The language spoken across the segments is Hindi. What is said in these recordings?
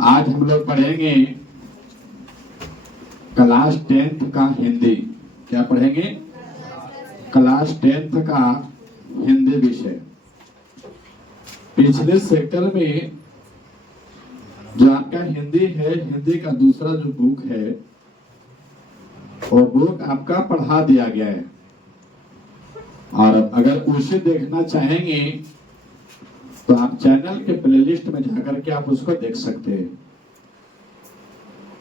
आज हम लोग पढ़ेंगे क्लास 10th का हिंदी। क्या पढ़ेंगे? क्लास 10th का हिंदी विषय। पिछले सेक्टर में जो आपका हिंदी है, हिंदी का दूसरा जो बुक है वो बुक आपका पढ़ा दिया गया है, और अगर उसे देखना चाहेंगे तो आप चैनल के प्लेलिस्ट में जाकर के आप उसको देख सकते हैं।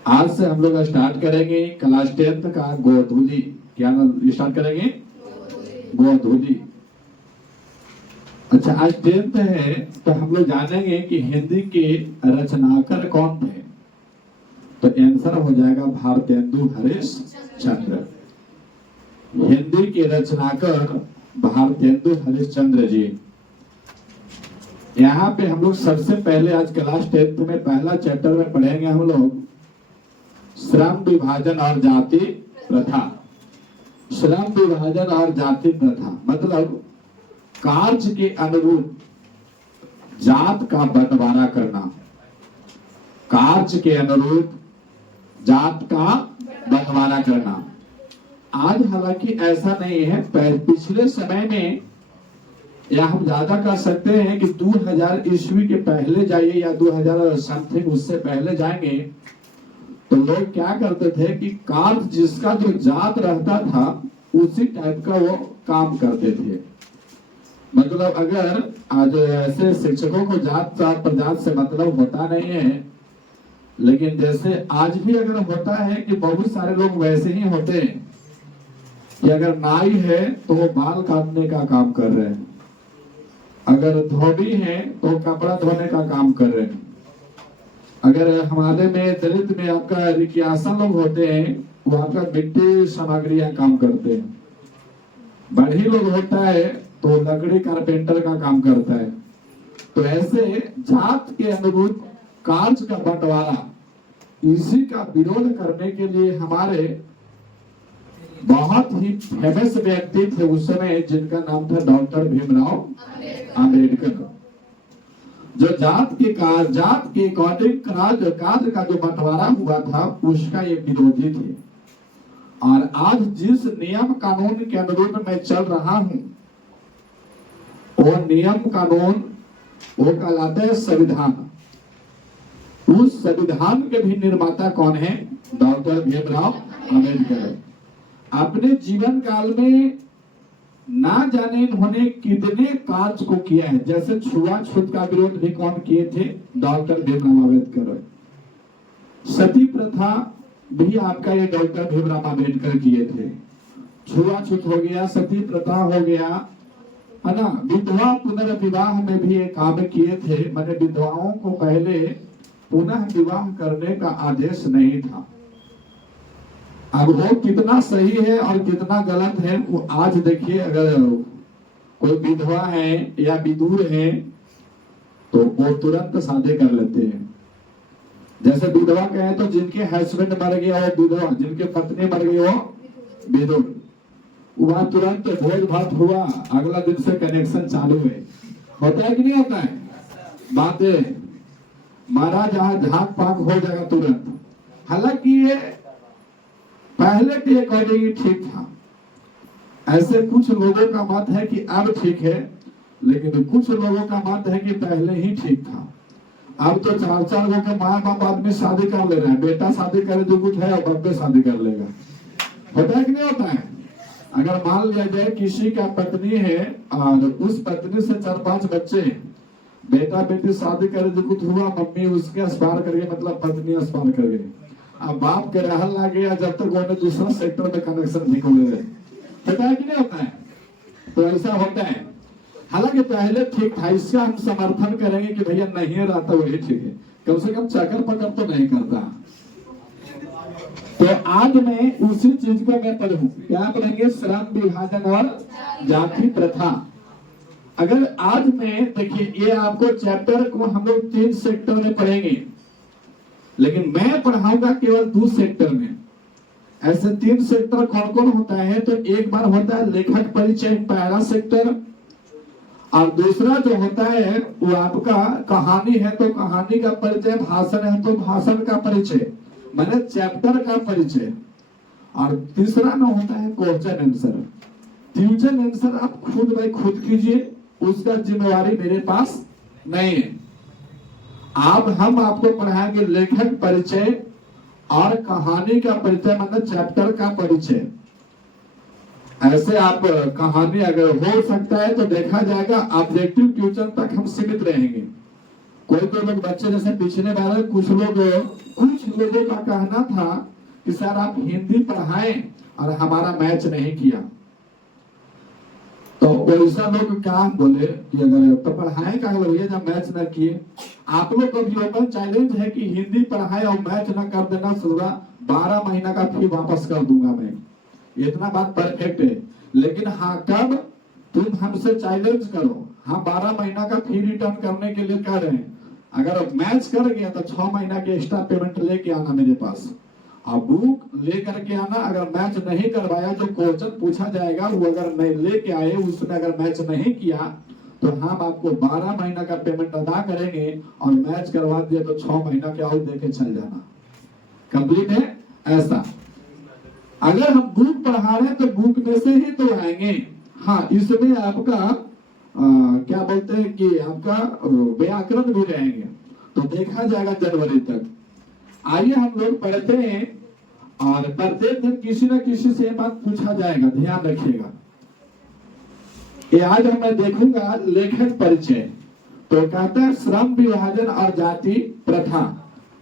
आज से हम लोग स्टार्ट करेंगे क्लास 10th का गोधूली। क्या स्टार्ट करेंगे? गोधूली। अच्छा, आज 10th है तो हम लोग जानेंगे कि हिंदी के रचनाकार कौन थे। तो आंसर हो जाएगा भारतेंदु हरिश्चंद्र। हिंदी के रचनाकार भारतेंदु हरिश्चंद्र जी। यहाँ पे हम लोग सबसे पहले आज क्लास 10th में पहला चैप्टर में पढ़ेंगे हम लोग श्रम विभाजन और जाति प्रथा। श्रम विभाजन और जाति प्रथा मतलब कार्य के अनुरूप जात का बंटवारा करना। कार्य के अनुरूप जात का बंटवारा करना। आज हालांकि ऐसा नहीं है, पिछले समय में या हम ज्यादा कर सकते हैं कि 2000 ईस्वी के पहले जाइए या 2000 समथिंग उससे पहले जाएंगे तो लोग क्या करते थे कि कार्य जिसका जो जात रहता था उसी टाइप का वो काम करते थे। मतलब अगर आज ऐसे शिक्षकों को जात प्रजात से मतलब होता नहीं है, लेकिन जैसे आज भी अगर होता है कि बहुत सारे लोग वैसे ही होते हैं कि अगर नाई है तो वो बाल काटने का काम कर रहे हैं, अगर धोबी है तो कपड़ा धोने का काम कर रहे हैं, अगर हमारे में दलित में आपका रिक्यासा लोग होते हैं वो आपका मिट्टी सामग्रियां काम करते हैं, बढ़ी लोग होता है तो लकड़ी कारपेंटर का काम करता है। तो ऐसे जात के अनुरूप कार्य का बंटवारा, इसी का विरोध करने के लिए हमारे बहुत ही फेमस व्यक्ति थे उस समय जिनका नाम था डॉक्टर भीमराव अंबेडकर। जो जात के अकॉर्डिंग कार्य का जो बंटवारा हुआ था उसका ये विरोधी थे। और आज जिस नियम कानून के अनुरूप मैं चल रहा हूं वो नियम कानून वो कहलाता है संविधान। उस संविधान के भी निर्माता कौन है? डॉक्टर भीमराव अंबेडकर। अपने जीवन काल में ना जाने इन्होंने कितने कार्य को किया है। जैसे छुआछूत का विरोध भी कौन किए थे? डॉक्टर भीमराव अंबेडकर। सती प्रथा भी आपका ये डॉक्टर भीमराव अंबेडकर किए थे। छुआछूत हो गया, सती प्रथा हो गया, है ना। विधवा पुनर्विवाह में भी ये काम किए थे। मैंने विधवाओं को पहले पुनः विवाह करने का आदेश नहीं था। अब वो कितना सही है और कितना गलत है वो आज देखिए। अगर कोई विधवा है या विधुर है तो वो तुरंत शादी कर लेते हैं। जैसे विधवा कहे तो जिनके हस्बैंड मर गया वो विधवा, जिनके पत्नी मर गई वो विधुर। वहां तुरंत भोज भात हुआ, अगला दिन से कनेक्शन चालू है। होता है कि नहीं होता है? बातें मारा जहां झाक पाक हो जाएगा तुरंत। हालांकि ये पहले के अकॉर्डिंग ठीक था। ऐसे कुछ लोगों का मत है कि अब ठीक है, लेकिन कुछ लोगों का मत है कि पहले ही ठीक था। अब तो 4-4 लोगों के माँ बाप आदमी शादी कर ले रहे हैं। बेटा शादी करे जो कुछ है और बब्बे शादी कर लेगा। होता है कि नहीं होता है? अगर मान लिया जाए किसी का पत्नी है और उस पत्नी से 4-5 बच्चे, बेटा बेटी शादी करे जो कुछ हुआ, मम्मी उसके अस्पार कर गई, मतलब पत्नी अस्पार कर गई। अब बाप के रहल ना गया जब तक उन्होंने दूसरा सेक्टर में कनेक्शन नहीं हो रहे। होता है कि नहीं होता है? तो ऐसा होता है। हालांकि पहले ठीक था, इसका हम समर्थन करेंगे कि भैया नहीं रहता वही ठीक है, कम से कम चक्कर पकड़ तो नहीं करता। तो आज मैं उसी चीज को मैं पढ़ूं। क्या पढ़ेंगे? श्रम विभाजन और जाति प्रथा। अगर आज मैं देखिए ये आपको चैप्टर को हम लोग 3 सेक्टर में पढ़ेंगे, लेकिन मैं पढ़ाऊंगा केवल 2 सेक्टर में। ऐसे 3 सेक्टर कौन कौन होता है? तो एक बार होता है लेखक परिचय, पहला सेक्टर, और दूसरा जो होता है वो आपका कहानी है तो कहानी का परिचय, भाषण है तो भाषण का परिचय, मैंने चैप्टर का परिचय। और तीसरा में होता है क्वेश्चन आंसर। क्वेश्चन आंसर आप खुद बाय खुद कीजिए, उसका जिम्मेवारी मेरे पास नहीं है। हम आपको पढ़ाएंगे लेखक परिचय और कहानी का परिचय, मतलब चैप्टर का परिचय। ऐसे आप कहानी अगर हो सकता है तो देखा जाएगा, ऑब्जेक्टिव ट्यूशन तक हम सीमित रहेंगे। कोई लोग बच्चे जैसे पिछले बार कुछ लोगों का कहना था कि सर आप हिंदी पढ़ाएं और हमारा मैच नहीं किया। तो ऐसा लोग क्या बोले कि अगर तो पढ़ाए का भैया जब मैच न किए। आप लोग को भी ओपन चैलेंज है कि हिंदी पढ़ाए और मैच न कर देना, सुबह 12 महीना का फी वापस कर दूंगा मैं। इतना बात परफेक्ट है। लेकिन हाँ, कब तुम हमसे चैलेंज करो, हाँ 12 महीना का फी रिटर्न करने के लिए कह रहे हैं। अगर मैच कर गया तो 6 महीना के एक्स्ट्रा पेमेंट लेके आना मेरे पास, अब बुक लेकर के आना। अगर मैच नहीं करवाया जो क्वेश्चन पूछा जाएगा वो अगर नहीं लेके आए, उसने अगर मैच नहीं किया तो हम आपको 12 महीना का पेमेंट अदा करेंगे, और मैच करवा दिया तो 6 महीना के और देके चल जाना। कंप्लीट है ऐसा। अगर हम बुक पढ़ा रहे हैं तो बुक में से ही तो आएंगे। हाँ, इसमें आपका क्या बोलते हैं कि आपका व्याकरण भी रहेंगे, तो देखा जाएगा जनवरी तक। आइए हम लोग पढ़ते हैं, और प्रत्येक दिन किसी न किसी से बात पूछा जाएगा, ध्यान रखिएगा। ये आज मैं देखूंगा लेखक परिचय। तो कहता है श्रम विभाजन और जाति प्रथा,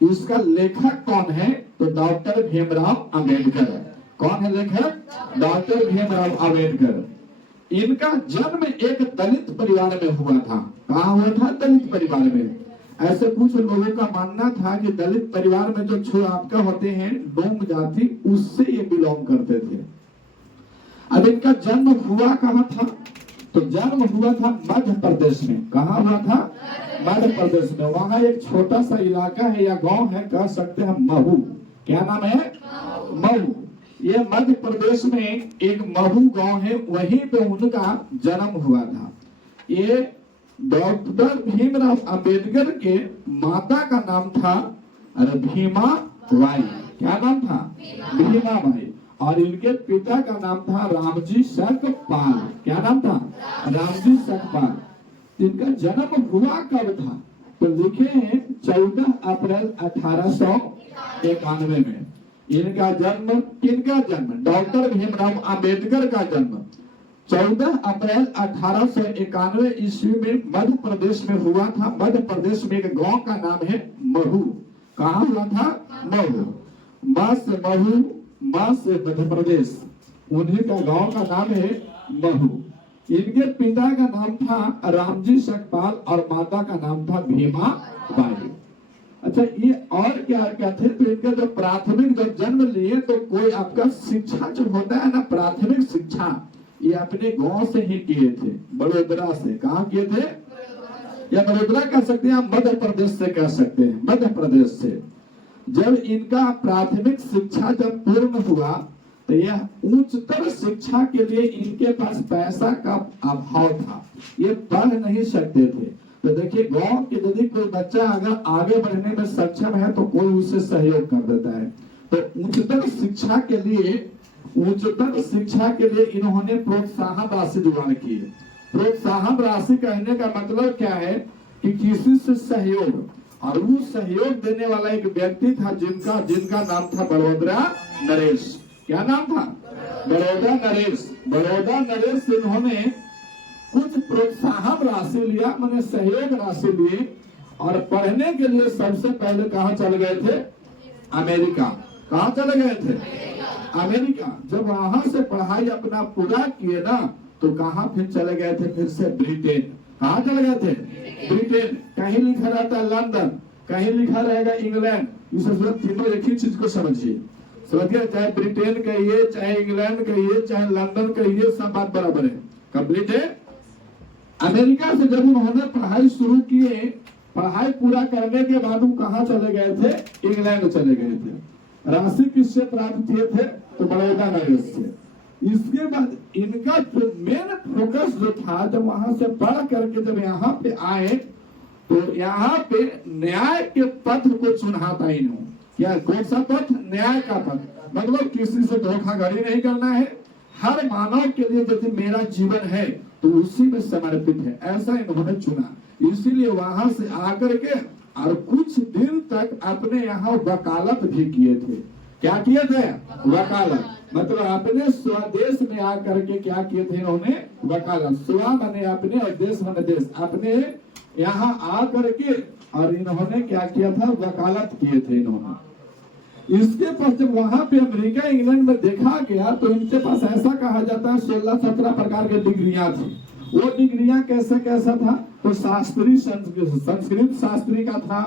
इसका लेखक कौन है? तो डॉक्टर भीमराव अंबेडकर। कौन है लेखक? डॉक्टर भीमराव अंबेडकर। इनका जन्म एक दलित परिवार में हुआ था। कहाँ हुआ था? दलित परिवार में। ऐसे कुछ लोगों का मानना था कि दलित परिवार में जो आपका होते हैं डोम जाति, उससे ये बिलोंग करते थे। अब इनका जन्म हुआ कहाँ था? तो जन्म हुआ था मध्य प्रदेश में। कहाँ हुआ था? मध्य प्रदेश में। वहां एक छोटा सा इलाका है या गांव है, कह सकते हैं महू। क्या नाम है? महू। ये मध्य प्रदेश में एक महू गांव है, वहीं पे उनका जन्म हुआ था। ये डॉक्टर भीमराव अंबेडकर के माता का नाम था भीमा बाई। क्या नाम था? भीमा बाई। और इनके पिता का नाम था रामजी सकपाल। क्या नाम था? रामजी सकपाल। इनका जन्म हुआ कब था? तो लिखे हैं 14 अप्रैल 1891 में। इनका जन्म, किनका जन्म? डॉक्टर भीमराव अंबेडकर का जन्म 14 अप्रैल 1891 ईस्वी में मध्य प्रदेश में हुआ था। मध्य प्रदेश में एक गांव का नाम है महू। कहाँ हुआ था? महू। महू, मां से मध्य प्रदेश, उन्हीं का गांव का नाम है महू। इनके पिता का नाम था रामजी सकपाल और माता का नाम था भीमा बाई। अच्छा, ये और क्या कहते थे? तो इनका जो प्राथमिक जब जन्म लिए तो कोई आपका शिक्षा जो होता है ना, प्राथमिक शिक्षा, ये अपने गांव से ही किए थे, बड़ोदरा से। कहाँ किए थे? या बड़ोदरा कह सकते हैं, मध्य प्रदेश से कह सकते हैं, मध्य प्रदेश से। जब इनका प्राथमिक शिक्षा जब पूर्ण हुआ तो यह उच्चतर शिक्षा के लिए इनके पास पैसा का अभाव था, ये पढ़ नहीं सकते थे। तो देखिए, गांव के यदि कोई बच्चा अगर आगे बढ़ने में सक्षम है तो कोई उसे सहयोग कर देता है। तो उच्चतर शिक्षा के लिए इन्होंने प्रोत्साहन राशि जुगाड़ की। प्रोत्साहन राशि कहने का मतलब क्या है कि किसी से सहयोग, और वो सहयोग देने वाला एक व्यक्ति था जिनका नाम था बड़ोदरा नरेश। क्या नाम था? बड़ोदरा नरेश। बड़ोदरा नरेश से इन्होंने कुछ प्रोत्साहन राशि लिया, मैंने सहयोग राशि लिए, और पढ़ने के लिए सबसे पहले कहाँ चले गए थे? अमेरिका। कहाँ चले गए थे? अमेरिका। जब वहां से पढ़ाई अपना पूरा किए ना, तो कहाँ फिर चले गए थे? फिर से ब्रिटेन। कहाँ चले गए थे? ब्रिटेन। कहीं लिखा रहता है लंदन, कहीं लिखा रहेगा इंग्लैंड। इस तीनों एक ही चीज को समझिए, चाहे ब्रिटेन कहिए, चाहे इंग्लैंड कहिए, चाहे लंदन कहिए, सब बात बराबर है। कंप्लीट है। अमेरिका से जब उन्होंने पढ़ाई शुरू किए, पढ़ाई पूरा करने के बाद वो कहाँ चले गए थे? इंग्लैंड चले गए थे। राशि किससे प्राप्त किए थे? तो बड़ौदा नरेश से। इसके बाद इनका जो मेन फोकस जो था, जब वहां से पढ़ करके जब यहाँ पे आए तो यहाँ पे न्याय के पथ को चुना था इन्होंने। क्या कौन सा पथ? न्याय का पथ। मतलब किसी से धोखाधड़ी नहीं करना है, हर मानव के लिए यदि मेरा जीवन है तो उसी में समर्पित है, ऐसा इन्होंने चुना। इसीलिए वहां से आकर के और कुछ दिन तक अपने यहाँ वकालत भी किए थे। क्या किए थे? वकालत। मतलब अपने स्वदेश में आकर के क्या किए थे इन्होंने? वकालत। स्व माने अपने और देश माने देश। अपने यहाँ आकर के और इन्होंने क्या किया था? वकालत किए थे इन्होंने। इसके पास जब वहां पे अमेरिका इंग्लैंड में देखा गया तो इनके पास ऐसा कहा जाता है 16-17 प्रकार के डिग्रियां थी। वो डिग्रियां कैसा था? तो शास्त्री, संस्कृत शास्त्री का था,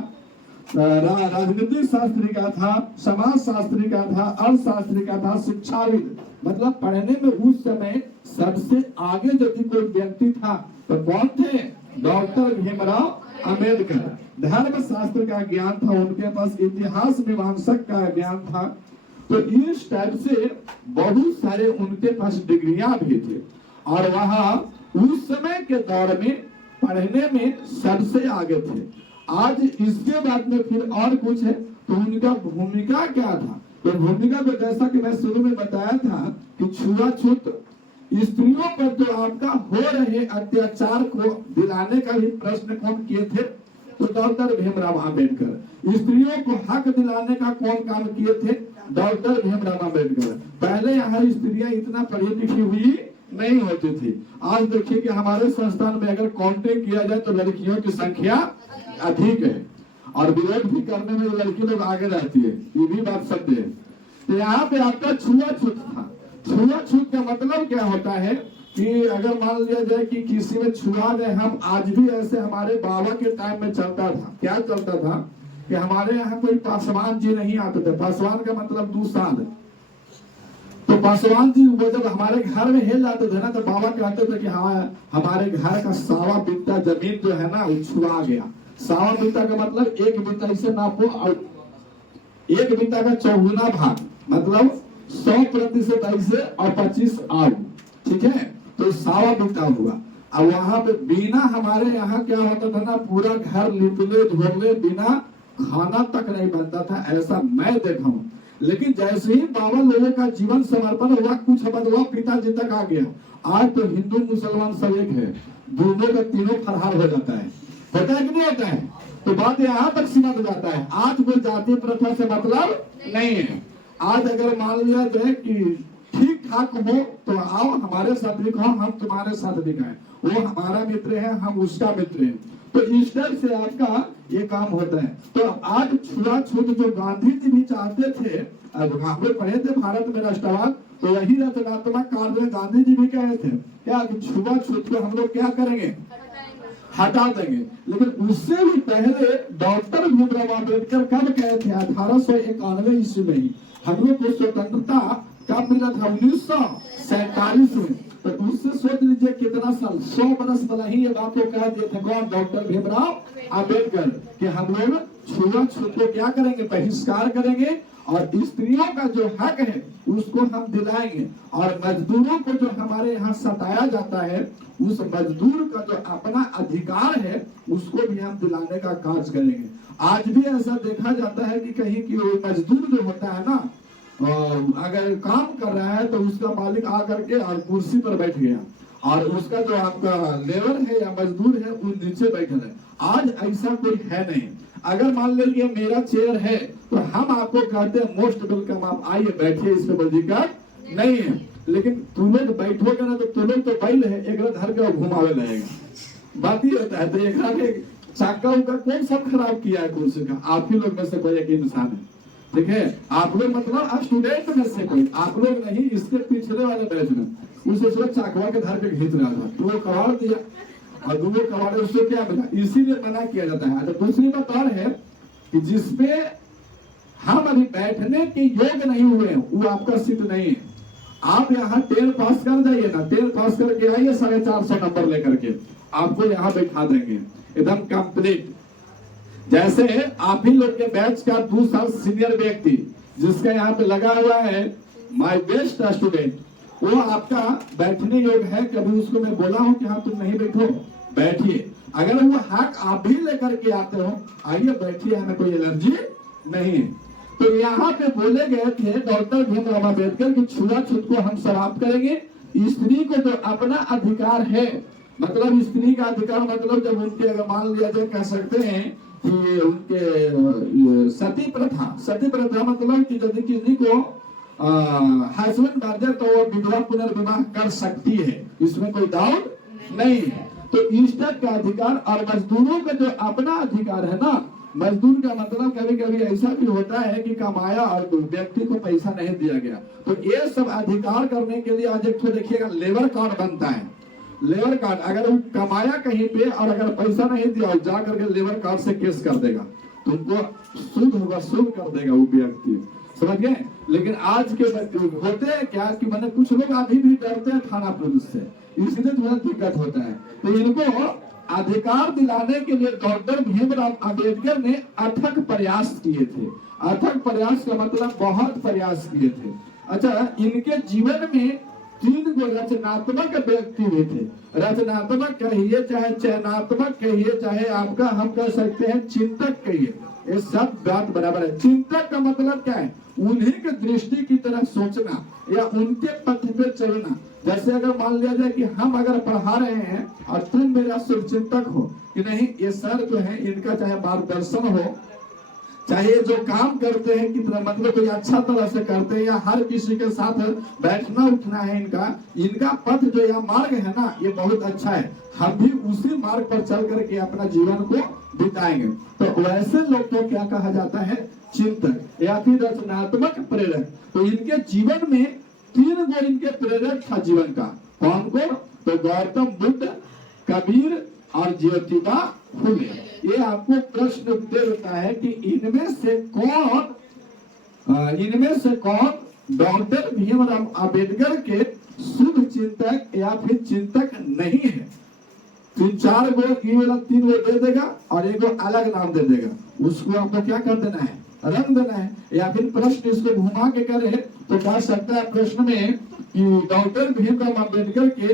राजनीतिक शास्त्री का था, समाज शास्त्री का था, अर्थशास्त्री का था, शिक्षाविद। मतलब पढ़ने में उस समय सबसे आगे यदि कोई व्यक्ति था तो कौन थे? डॉक्टर भीमराव अंबेडकर। धर्म शास्त्र का ज्ञान था उनके पास, इतिहास मीमांसक का ज्ञान था। तो इस टाइप से बहुत सारे उनके पास डिग्रियां भी थे और वहां उस समय के दौर में पढ़ने में सबसे आगे थे। आज इसके बाद में फिर और कुछ है तो उनका भूमिका क्या था? तो भूमिका को जैसा कि मैं शुरू में बताया था कि छुआछूत, स्त्रियों पर जो आपका हो रहे अत्याचार को दिलाने का भी प्रश्न कौन किए थे? तो डॉक्टर भीमराव अंबेडकर। स्त्रियों को हक दिलाने का कौन काम किए थे? डॉक्टर भीमराव अंबेडकर। पहले यहाँ स्त्रियां इतना पढ़ी लिखी हुई नहीं होती थी। आज देखिए कि हमारे संस्थान में अगर काउंटिंग किया जाए तो लड़कियों की संख्या अधिक है और विरोध भी करने में लड़की लोग आगे रहती है, ये भी बात सत्य है। तो यहाँ पे आपका छुआछूत था। छुआछूत का मतलब क्या होता है कि अगर मान लिया जाए कि किसी में छुआ गए, हम आज भी ऐसे हमारे बाबा के टाइम में चलता था। क्या चलता था कि हमारे यहाँ कोई पासवान जी नहीं आते थे। पासवान का मतलब 2 साल। तो पासवान जी वो जब हमारे घर में हिल जाते थे ना तो बाबा कहते थे कि हाँ हमारे घर का 1.25 बित्ता जमीन जो है ना वो छुआ गया। 1.25 बित्ता का मतलब 1 बित्ता इसे नापो और 1 बित्ता का 4 भाग मतलब 100% ऐसे और 25 आउ, ठीक है? तो 1.25 बित्ता हुआ। अब वहां पे बिना हमारे यहाँ क्या होता था ना, पूरा घर लिपले धोले बिना खाना तक नहीं बनता था, ऐसा मैं देखा हूँ। लेकिन जैसे ही बाबा लोगों का जीवन समर्पण हुआ, कुछ बदलाव पिताजी तक आ गया। आज तो हिंदू मुसलमान सब एक है, दोनों का तीनों फरहार हो जाता है। होता है कि नहीं होता है? तो बात यहाँ तक सीमित हो जाता है। आज कोई जाति प्रथा से मतलब नहीं है। आज अगर मान लिया जाए कि ठीक ठाक हो तो आओ हमारे साथ दिखाओ, हम तुम्हारे साथ दिखाएं। वो हमारा मित्र है, हम उसका मित्र है। तो इस तरह से आपका ये काम होता है। तो आज छुआछूत जो गांधी जी भी चाहते थे, अब हम लोग पढ़े थे भारत में राष्ट्रवाद, तो यही रचनात्मक कार्य में गांधी जी भी कहे थे क्या कि छुआछूत को हम लोग क्या करेंगे? हटा देंगे। लेकिन उससे भी पहले डॉक्टर भीमराव अंबेडकर कब कहे थे? 1891 ईस्वी में ही। हम लोग को स्वतंत्रता कब मिला था? 1947 में। तो उससे सोच लीजिए कितना साल, 100 बरस पहले ही ये बात को कह दिए थे कौन? डॉक्टर भीमराव अंबेडकर कि हम लोग छुआछूत को क्या करेंगे? बहिष्कार करेंगे और स्त्रियों का जो हक है उसको हम दिलाएंगे और मजदूरों को जो हमारे यहाँ सताया जाता है उस मजदूर का जो अपना अधिकार है उसको भी हम दिलाने का कार्य करेंगे। आज भी ऐसा देखा जाता है कि कहीं की मजदूर जो होता है ना, अगर काम कर रहा है तो उसका मालिक आकर के और कुर्सी पर बैठ गया और उसका जो आपका लेबर है या मजदूर है वो नीचे बैठा है। आज ऐसा कोई है नहीं। अगर मान लीजिए मेरा चेयर है तो हम आपको कहते हैं मोस्ट वेलकम, आप आइए बैठिए, इसमें कोई दिक्कत नहीं है। लेकिन तुम लोग बैठोगे ना तो तुम लोग तो बैल है, एक धर के घुमावे लगेगा। बात ही होता है। तो एक चाका उका कौन सब खराब किया है कुर्सी का? आप ही लोग में से कोई एक इंसान है, ठीक है? आप लोग मतलब स्टूडेंट में से कोई, आप लोग नहीं, इसके पिछले वाले बैच में उसे चाकवा के धर के खींच रहा था तो वो कबाड़ दिया और दूसरे कबाड़ उससे क्या मिला? इसीलिए मना किया जाता है। तो दूसरी बात और है कि जिसपे हम अभी बैठने के योग्य नहीं हुए हैं वो आपका सीट नहीं है। आप यहाँ 10 पास कर जाइए ना, 10 पास करके आइए 450 नंबर लेकर के, आपको यहाँ बैठा देंगे एकदम कंप्लीट। जैसे आप ही लोग के बैच का 2 साल सीनियर व्यक्ति जिसका यहाँ पे लगा हुआ है माय बेस्ट स्टूडेंट, वो आपका बैठने योग्य है। कभी उसको मैं बोला हूं कि हाँ तुम नहीं बैठो, बैठिए। अगर वो हक आप भी लेकर के आते हो, आइए बैठिए, हमें कोई एलर्जी नहीं है। तो यहाँ पे बोले गए थे डॉक्टर भीमराव अम्बेडकर की छुआछूत को हम समाप्त करेंगे। स्त्री को जो अपना अधिकार है, मतलब स्त्री का अधिकार मतलब जब उनके, अगर मान लिया जाए कह सकते हैं कि उनके सती प्रथा मतलब कि यदि किसी को हस्बैंड मर जाए तो वो विधवा पुनर्विवाह कर सकती है, इसमें कोई डाउट नहीं है। तो ईस्टर का अधिकार और मजदूरों का जो अपना अधिकार है ना, मजदूर का मतलब कभी कभी ऐसा भी होता है कि कमाया और व्यक्ति को पैसा नहीं दिया गया, तो ये सब अधिकार करने के लिए आज एक तो देखिएगा लेबर कार्ड बनता है। लेबर कार्ड अगर वो कमाया कहीं पे और अगर पैसा नहीं दिया, जा करके लेबर कार्ड से केस कर देगा, तुमको शुद्ध वसूल कर देगा वो व्यक्ति, समझ गए। लेकिन आज के होते हैं क्या कि मैंने कुछ लोग अभी भी डरते हैं थाना पुलिस से, इसलिए थोड़ा दिक्कत होता है। तो इनको अधिकार दिलाने के लिए डॉक्टर भीमराव अम्बेडकर ने अथक प्रयास किए थे। अथक प्रयास का मतलब बहुत प्रयास किए थे। अच्छा, इनके जीवन में 3 गो रचनात्मक व्यक्ति भी थे। रचनात्मक कहिए चाहे चयनात्मक कहिए, चाहे आपका हम कह सकते हैं चिंतक कहिए, ये सब बात बराबर है। चिंतक का मतलब क्या है? उन्हीं के दृष्टि की तरह सोचना या उनके पथ पे चलना। जैसे अगर मान लिया जाए कि हम अगर पढ़ा रहे हैं और तुम मेरा शुभ चिंतक हो कि नहीं, ये सर जो है इनका चाहे मार्गदर्शन हो, चाहे जो काम करते हैं कितना मतलब कोई अच्छा तरह से करते हैं, या हर किसी के साथ बैठना उठना है इनका पथ जो यह मार्ग है ना, ये बहुत अच्छा है, हम भी उसी मार्ग पर चल करके अपना जीवन को बिताएंगे। तो वैसे लोग को क्या कहा जाता है? चिंतक या फिर रचनात्मक प्रेरक। तो इनके जीवन में 3 गो इनके प्रेरक था जीवन का। कौन को? तो गौतम बुद्ध, कबीर और ज्योतिबा फुले। ये आपको प्रश्न दे देता है कि इनमें से कौन डॉक्टर भीमराव अम्बेडकर के शुद्ध चिंतक या फिर चिंतक नहीं है। 3-4 गो, 3 गो दे देगा और एक अलग नाम दे देगा, उसको आपको क्या कर देना है? रंग देना है। या फिर प्रश्न इसको घुमा के करे तो कह सकता है प्रश्न में कि डॉक्टर भीमराव अम्बेडकर के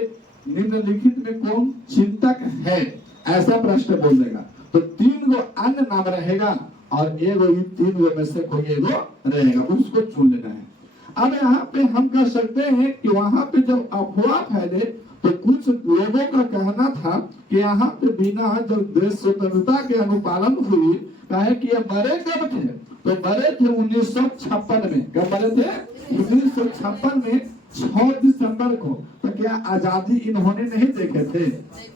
निम्नलिखित में कौन चिंतक है, ऐसा प्रश्न बोल देगा। तो 3 गो अन्य नाम रहेगा और एक 3 गो में से कोई एक रहेगा, उसको चुन लेना है। अब यहाँ पे हम कह सकते हैं कि वहां पे जब अफवाह फैले तो कुछ लोगों का कहना था कि यहाँ पे बिना जब देश स्वतंत्रता के अनुपालन हुई, कहे कि ये मरे कब थे? तो मरे थे 1956 में। कब मरे थे? 1956 में 6 दिसंबर को। तो क्या आजादी इन्होंने नहीं देखे थे?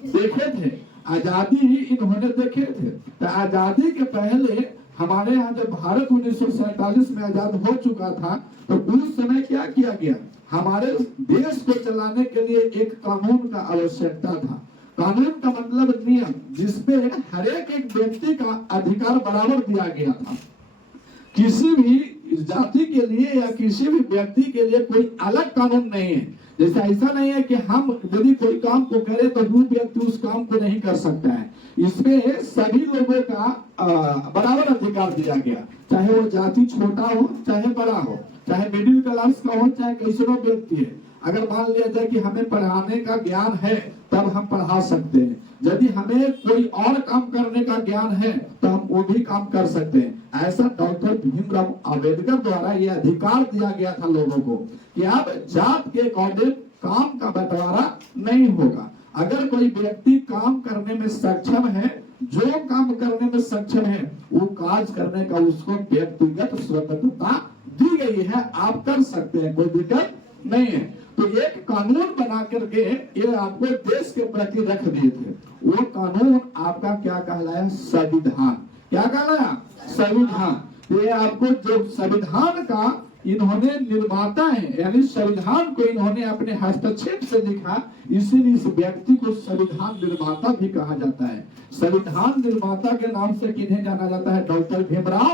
देखे थे, आजादी इन्होंने देखे थे। तो आजादी के पहले हमारे यहाँ जब भारत 1947 में आजाद हो चुका था, तो उस समय क्या किया गया? हमारे देश को चलाने के लिए एक कानून का आवश्यकता था। कानून का मतलब नियम, जिसपे हर एक व्यक्ति का अधिकार बराबर दिया गया था। किसी भी जाति के लिए या किसी भी व्यक्ति के लिए कोई अलग कानून नहीं है। जैसे ऐसा नहीं है कि हम यदि कोई काम को करें तो वो व्यक्ति उस काम को नहीं कर सकता है। इसमें सभी लोगों का बराबर अधिकार दिया गया, चाहे वो जाति छोटा हो चाहे बड़ा हो, चाहे मिडिल क्लास का हो चाहे कैसे व्यक्ति है। अगर मान लिया जाए कि हमें पढ़ाने का ज्ञान है तब हम पढ़ा सकते हैं, यदि हमें कोई और काम करने का ज्ञान है तो हम वो भी काम कर सकते हैं। ऐसा डॉक्टर भीमराव अम्बेडकर द्वारा ये अधिकार दिया गया था लोगों को कि अब जात के अकॉर्डिंग काम का बंटवारा नहीं होगा। अगर कोई व्यक्ति काम करने में सक्षम है, जो काम करने में सक्षम है, वो काज करने का उसको व्यक्तिगत स्वतंत्रता दी गई है, आप कर सकते हैं, कोई दिक्कत नहीं है। तो एक कानून बना करके ये आपको देश के प्रति रख दिए थे। वो कानून आपका क्या कहलाया? संविधान। क्या कहलाया? संविधान। ये आपको जो संविधान का इन्होंने निर्माता है, यानी संविधान को इन्होंने अपने हस्तक्षेप से लिखा, इसीलिए इस व्यक्ति को संविधान निर्माता भी कहा जाता है। संविधान निर्माता के नाम से किन्हें जाना जाता है? डॉक्टर भीमराव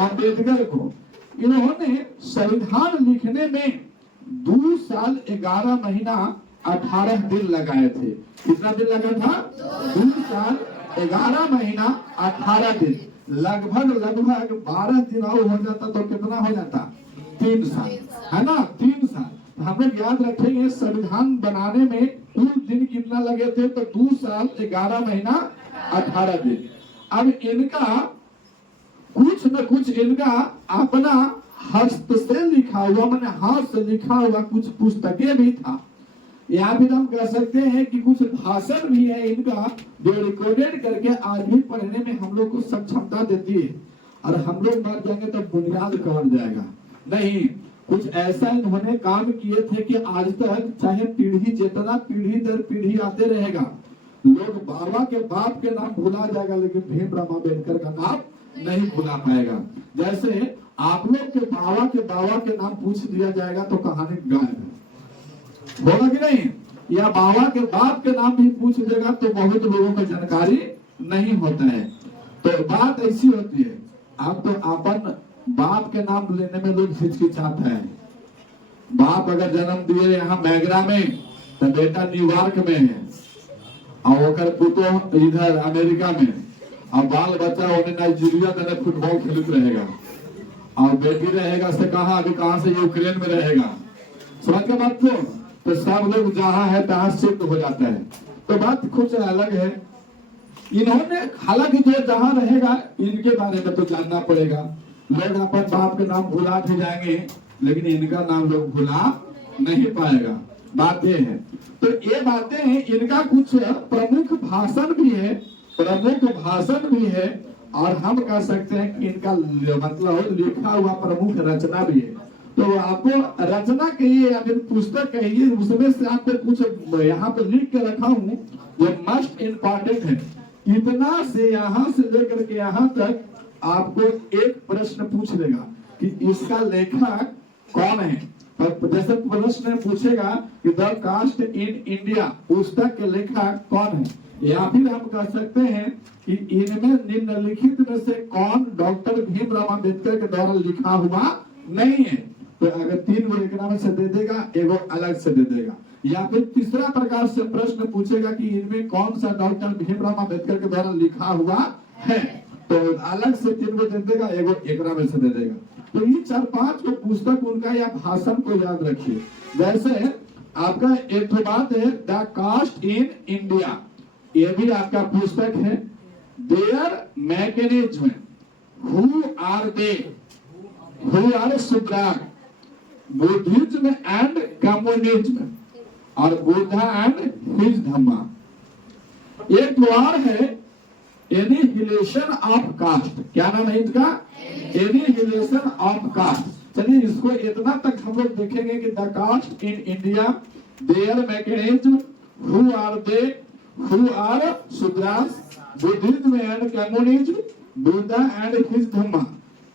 अम्बेडकर को। इन्होंने संविधान लिखने में 2 साल 11 महीना 18 दिन लगाए थे। कितना दिन लगा था? 2 साल 11 महीना 18 दिन। लगभग 12 दिन और हो जाता तो कितना हो जाता? 3 साल, है ना? 3 साल। हम लोग याद रखेंगे संविधान बनाने में कुल दिन कितना लगे थे, तो 2 साल 11 महीना 18 दिन। अब इनका कुछ न कुछ इनका अपना हस्त से लिखा हुआ, मैंने हाथ से लिखा हुआ कुछ पुस्तकें भी था, या फिर हम कह सकते हैं कि कुछ भाषण भी है इनका, जो रिकॉर्डेड करके आज भी पढ़ने में हम लोग को सक्षमता देती है। और हम लोग मर जाएंगे तो बुनियाद कौन जाएगा? नहीं, कुछ ऐसा इन्होंने काम किए थे कि आज तक चाहे पीढ़ी जितना पीढ़ी दर पीढ़ी आते रहेगा, लोग बाबा के बाप के नाम भुला जाएगा, लेकिन भीमराव अम्बेडकर का नाम नहीं भुला पाएगा। जैसे आप लोग के बाबा के नाम पूछ दिया जाएगा तो कहानी गायब है, होगा कि नहीं? या बाबा के बाप के नाम भी पूछ देगा तो बहुत लोगों को जानकारी नहीं होता है। तो बात ऐसी होती है, आप तो अपन बाप के नाम लेने में लोग हिचकिचाते हैं। बाप अगर जन्म दिए यहाँ मैगरा में, तो बेटा न्यूयॉर्क में है, और ओकर पुतो इधर अमेरिका में, और बाल बच्चा उन्हें नाइजीरिया में फुटबॉल खेलते रहेगा, और बेटी रहेगा से कहा अभी कहां से यूक्रेन में रहेगा। समझ के बात को? तो सब लोग जहां है तहां शिफ्ट हो जाता है। तो बात कुछ अलग है। इन्होंने हालांकि जो जहां रहेगा इनके बारे में तो जानना पड़ेगा। लोग अपन बाप के नाम भुला भी जाएंगे, लेकिन इनका नाम लोग भुला नहीं पाएगा। बात ये है। तो ये बातें हैं, इनका कुछ प्रमुख भाषण भी है, और हम कह सकते हैं कि इनका मतलब लिखा हुआ प्रमुख रचना भी है। तो आपको रचना कहिए या फिर पुस्तक कहिए, उसमें से आपको कुछ यहाँ पे लिख के रखा हूँ जो मस्ट इम्पोर्टेंट है। इतना से यहाँ से लेकर के यहाँ तक आपको एक प्रश्न पूछ लेगा कि इसका लेखक कौन है। तो जैसे प्रश्न पूछेगा कि द कास्ट इन इंडिया पुस्तक के लेखक कौन है, या फिर हम कह सकते हैं कि इनमें निम्नलिखित में से कौन डॉक्टर भीमराव अम्बेडकर के द्वारा लिखा हुआ नहीं है। तो अगर 3 गो एक में से दे देगा, एगो अलग से दे देगा। या फिर तीसरा प्रकार से प्रश्न पूछेगा कि इनमें कौन सा डॉक्टर भीमराव अम्बेडकर के द्वारा लिखा हुआ है, तो अलग से 3 गो दे देगा, एगो एकरा में से दे देगा। तो ये 4-5 को पुस्तक उनका या भाषण को याद रखिए। जैसे आपका एक तो बात है द कास्ट इन इंडिया, ये भी आपका पुस्तक है। There mechanism, who are they, who are सुब्राग, बुद्धिज्म एंड कम्युनिज्म, और बुद्धा एंड हिज धम्मा। एक द्वार है एनिहिलेशन ऑफ कास्ट। क्या नाम है इसका? Annihilation of caste. चलिए इसको इतना तक हम लोग देखेंगे कि the caste in India, there mechanism, who are they, who are Shudras, Buddhism and communism, Buddha and his Dhamma.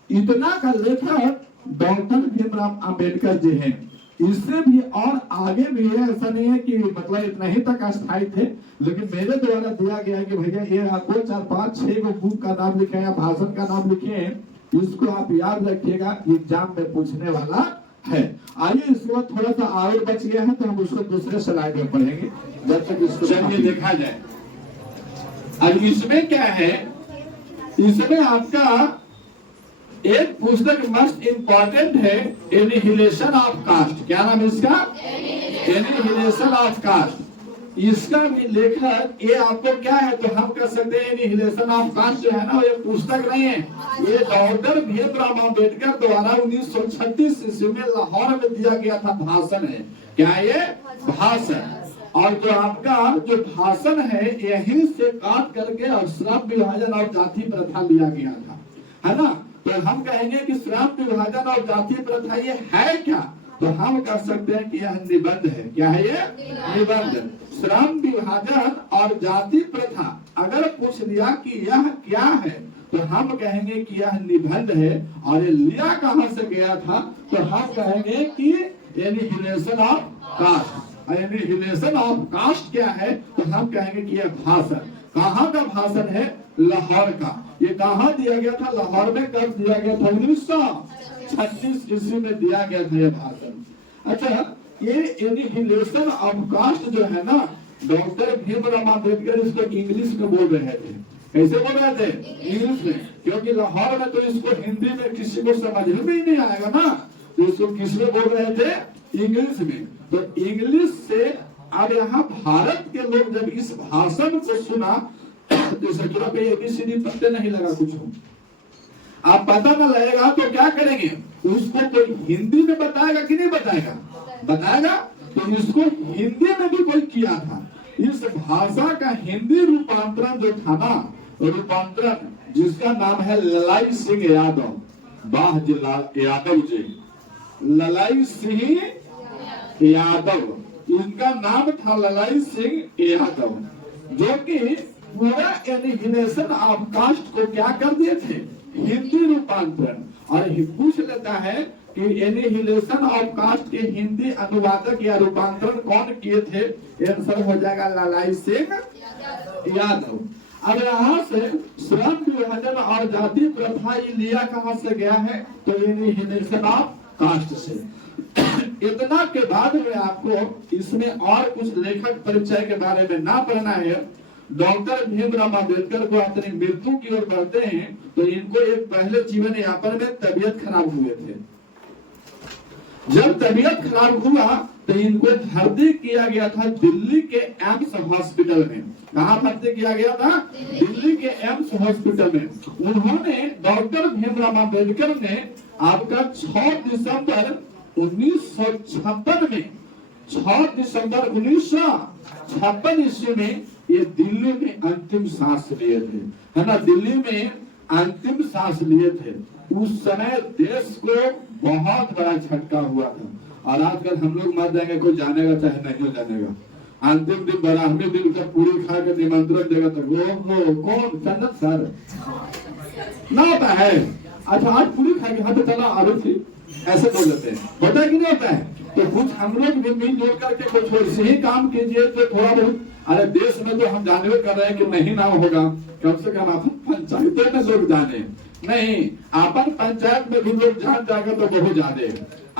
इतना का लेखक डॉक्टर भीमराव अम्बेडकर जी हैं। इससे भी और आगे भी है, ऐसा नहीं है कि मतलब इतना ही तक अस्थायी थे, लेकिन मेरे द्वारा दिया गया है कि भैया ये आपको 4-5-6 गो बुक का नाम लिखे या भाषण का नाम लिखे हैं, इसको आप याद रखिएगा, एग्जाम में पूछने वाला है। आइए इसके बाद थोड़ा सा आगे बच गया है तो हम उसको दूसरे स्लाइड में पढ़ेंगे, जब तक इसको चलिए देखा जाए। अब इसमें क्या है, इसमें आपका एक पुस्तक मस्ट इम्पोर्टेंट है, एनिहिलेशन ऑफ कास्ट। क्या नाम है इसका? Annihilation of caste. इसका भी लेखक ये आपको क्या है, तो हम कह सकते हैं एनिहिलेशन ऑफ कास्ट जो है ना, ये पुस्तक नहीं है, ये डॉक्टर भीमराव अम्बेडकर द्वारा 1936 ईस्वी में लाहौर में दिया गया था भाषण है। क्या ये भाषण? और जो आपका जो भाषण है यहीं से काट करके और श्रम विभाजन और जाति प्रथा लिया गया था, है ना। तो हम कहेंगे कि श्रम विभाजन और जाति प्रथा ये है क्या, तो हम कह सकते हैं कि यह निबंध है। क्या है ये? निबंध। श्रम विभाजन और जाति प्रथा अगर पूछ लिया कि यह क्या है, तो हम कहेंगे कि यह निबंध है। और ये लिया कहां से गया था, तो हम कहेंगे कि annihilation of caste. Annihilation of caste क्या है, तो हम कहेंगे कि यह भाषण। कहाँ का भाषण है? लाहौर का। ये कहाँ दिया गया था? लाहौर में। कब दिया गया था? 1936 ईस्वी में दिया गया था यह भाषण। अच्छा, ये एनिहिलेशन ऑफ कास्ट जो है ना, डॉक्टर भीमराव अम्बेडकर इसको इंग्लिश में बोल रहे थे। कैसे बोल रहे थे? इंग्लिश में, क्योंकि लाहौर में तो इसको हिंदी में किसी को समझ में ही नहीं आएगा ना, तो इसको किस में बोल रहे थे? इंग्लिश में। तो इंग्लिश से अब यहाँ भारत के लोग जब इस भाषण को सुना, जैसे कि पे एबीसीडी पत्ते नहीं लगा कुछ हो, आप पता न लगेगा तो क्या करेंगे, उसको कोई हिंदी में बताएगा कि नहीं बताएगा, बताएगा। तो इसको हिंदी में भी कोई किया था। इस भाषा का हिंदी रूपांतरण जो था ना, रूपांतरण जिसका नाम है ललाई सिंह यादव, वाह जी यादव जी, ललाई सिंह यादव, इनका नाम था ललाई सिंह यादव, जो कि पूरा एनिहिलेशन ऑफ कास्ट को क्या कर दिए थे, हिंदी रूपांतरण। और पूछ लेता है कि एनिहिलेशन ऑफ कास्ट के हिंदी अनुवादक या रूपांतरण कौन किए थे, आंसर हो जाएगा ललाई सिंह यादव। अब यहाँ से श्रम विभाजन और जाति प्रथा ये लिया कहाँ से गया है, तो एनिहिलेशन ऑफ कास्ट से। इतना के बाद में आपको इसमें और कुछ लेखक परिचय के बारे में ना पढ़ना है। डॉक्टर भीमराव अंबेडकर को अपनी मृत्यु की ओर बढ़ते हैं तो इनको एक पहले जीवन यापन में तबीयत खराब हुए थे। जब तबीयत खराब हुआ तो इनको भर्ती किया गया था दिल्ली के एम्स हॉस्पिटल में। कहाँ भर्ती किया गया था, दिल्ली के एम्स हॉस्पिटल में। उन्होंने डॉक्टर भीमराव अंबेडकर ने आपका 6 दिसंबर 1956 में, 6 दिसंबर 1956 ईस्वी में ये दिल्ली में अंतिम सांस लिए थे, है ना, दिल्ली में अंतिम सांस लिए थे। उस समय देश को बहुत बड़ा झटका हुआ था। और आजकल हम लोग मर जाएंगे, कोई जानेगा चाहे नहीं जानेगा, अंतिम दिन 12वें दिन का पूरी खा के निमंत्रण देगा तो वो कौन, सन्नत सर ना होता है। अच्छा आज पूरी खा के, हाँ तो चला आलू थी, ऐसे बोल देते हैं, होता है कि नहीं होता है। तो कुछ हम लोग भी मिलजुल करके कुछ वैसे ही काम कीजिए तो थोड़ा बहुत, अरे देश में तो हम जानवे कर रहे हैं कि नहीं नाम होगा, कम से कम अपन पंचायतों में लोग जाने, नहीं अपन पंचायत में भी लोग जान जाएगा तो बहुत ज्यादा।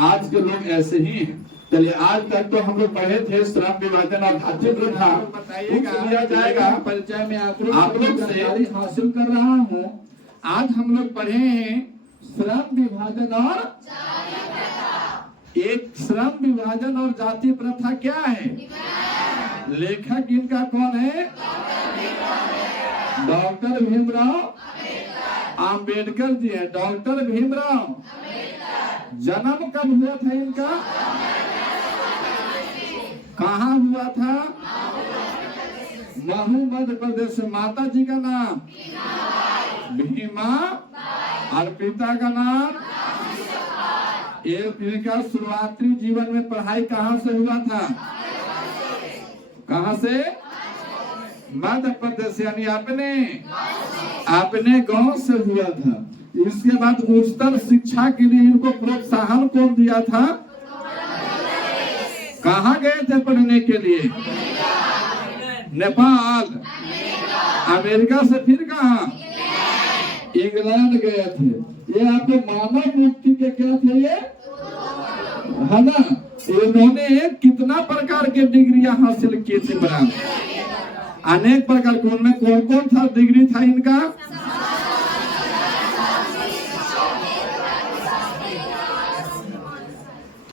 आज के लोग ऐसे ही हैं। चलिए आज तक तो हम लोग पढ़े थे श्रम विभाजन और जाति प्रथा, बताइएगा जाएगा परिचय में आप लोग से हासिल कर रहा हूँ। आज हम लोग पढ़े हैं श्रम विभाजन और एक श्रम विभाजन और जाति प्रथा क्या है, लेखक इनका कौन है, डॉक्टर भीमराव अंबेडकर जी है। डॉक्टर भीमराव जन्म कब हुआ था इनका, कहाँ हुआ था, महू मध्य प्रदेश। माता जी का नाम भीमा और पिता का नाम, इनका शुरुआती जीवन में पढ़ाई कहाँ से हुआ था, कहाँ से, मध्य प्रदेश, यानी अपने गांव से हुआ था। इसके बाद उच्चतर शिक्षा के लिए इनको प्रोत्साहन कौन दिया था, कहाँ गए थे पढ़ने के लिए, नेपाल, अमेरिका से फिर कहाँ, इंग्लैंड गए थे। ये आपके मानव मुक्ति के क्या थे ये, है ना। इन्होंने कितना प्रकार के डिग्रियां हासिल की थी, अनेक प्रकार के। उनमें कौन कौन था डिग्री था इनका,